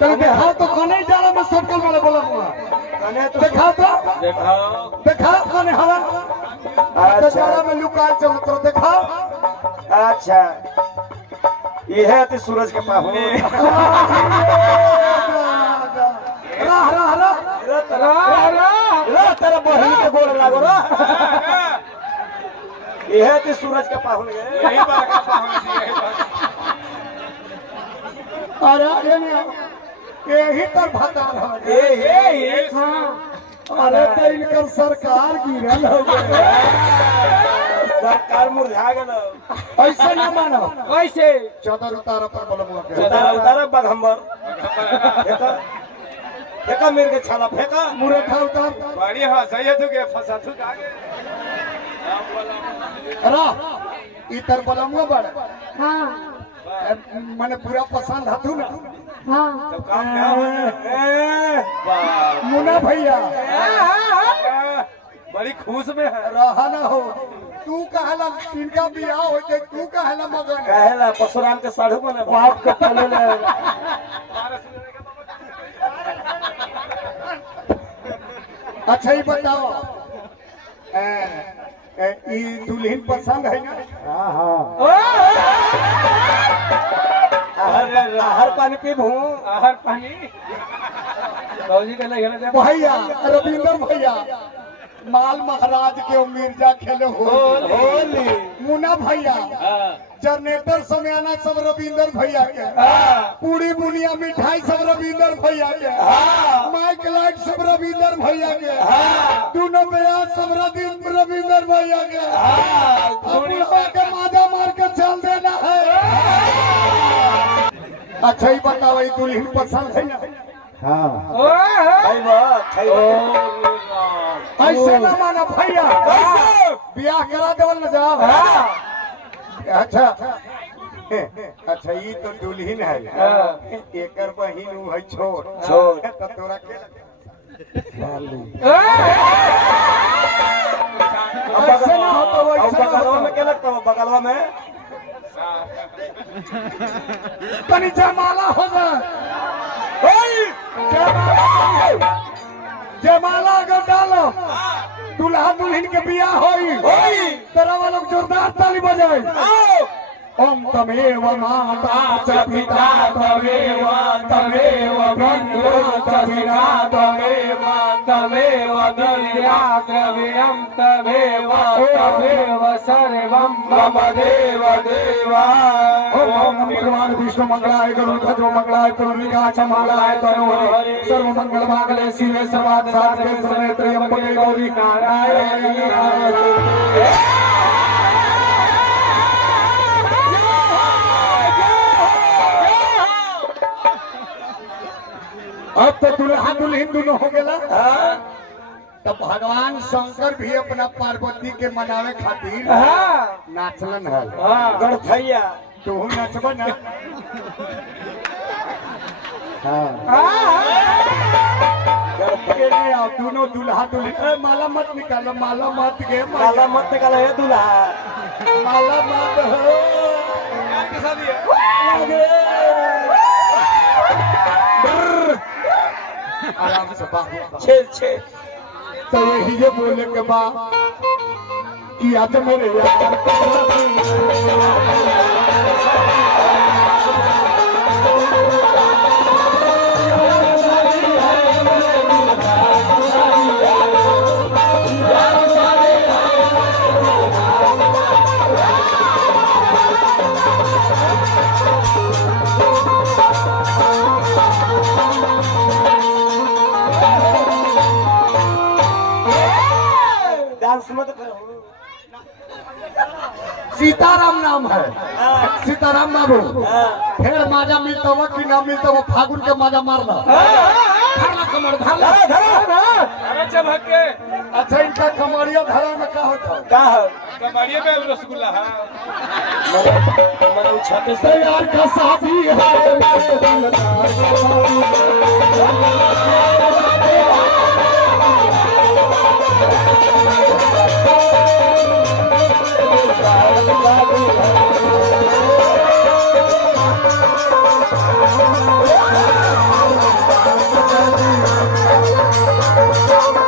कल देखा तो कने जाला में सर्कल वाले बोला हुआ कने तो देखा तो देखा कने हवा अच्छा जाला में लुका चल तो देखा अच्छा ये है तो सूरज के पाहुने रह रह रह तेरा बहन के गोल लागो रा ये है तो सूरज के पाहुने यही बात का पाहुने यही बात अरे यही तर भतार है ये अरे तो इनकर सरकार गिरल हो गए सरकार मुरझा गए ऐसे ना मानो कैसे चादर उतारा पर बलमुआ के चादर उतारा बगहंबर फेंका मेरे के छाला फेंका मुरेठा उतार बड़ी हां सही है तू के फंसा तू आगे रा इतर बलमुआ बड़ हाँ माने पूरा पसंद हतु ना हाँ तो काम ना हो मुन्ना भैया बड़ी खुश में है रहा ना हो तू कहला तिनका बियाह हो जाए तू कहला मगन कहला परशुराम के साधु बने बाप के पले ले अच्छा ही बताओ ई दुल्हन पसंद है ना आहार पानी पी भू आहार पानी बाबूजी के लगे ना भैया रविंदर भैया माल महाराज के मिर्जा खेले होली मुन्ना भैया जनरेटर समयाना सब रविंदर भैया के पूरी बुनिया मिठाई सब रविंदर भैया के माइक लाइट सब रविंदर भैया के दोनों ब्याह सब रविंदर भैया के माजा मार के चल देना है। अच्छा ही बताओ ये दुल्हन पसंद है ना ऐसे ना माना भैया ब्याह करा देवल न जाओ अच्छा अच्छा ये तो दुल्हन है एकर बहिन है छोट तो तोरा के ऐसे ना हो तो बगलवा में क्या लगता है बगलवा में तनी जयमाला हो जयमाला अगर डालो दूल्हा दुल्हन के बियाह होई तेरा वालों जोरदार ताली बजाए ओम तमेव माता च पिता तमेव तमेव बंधु च विना तमेव तमेव विद्या द्रव्यम तमेव तमेव सर्वं मम देव देवा ओम भगवान विष्णु मंगलाय गरुड़ मंगलाय पुण्यकाच मंगलाय तनोहरि सर्व मंगल मांगल्ये शिवे सर्वार्थ साधके शरण्ये त्र्यंबके गौरी नारायणी नमोस्तुते। अब तो दुल्हा दुल्हन दोनों हो गया तो भगवान शंकर भी अपना पार्वती के मनावे खातिर नाचलन है गणथैया तू नचब ना दोनों दुल्हा दुल्हन माला मत निकालो माला मत गे माला मत निकालो है दूल्हा माला मत हो आराम से छे तो यही ये बोले के बाद कि आज मेरे यार सीताराम नाम है सीताराम बाबू फिर माजा मिलता हुआ कि ना मिलता हुआ फागुन के माजा मारना धरना कमर धरना अरे चमक के अच्छा इनका कमरिया धरा में क्या होता कबाड़िए में रसगुल्ला है यार का शादी है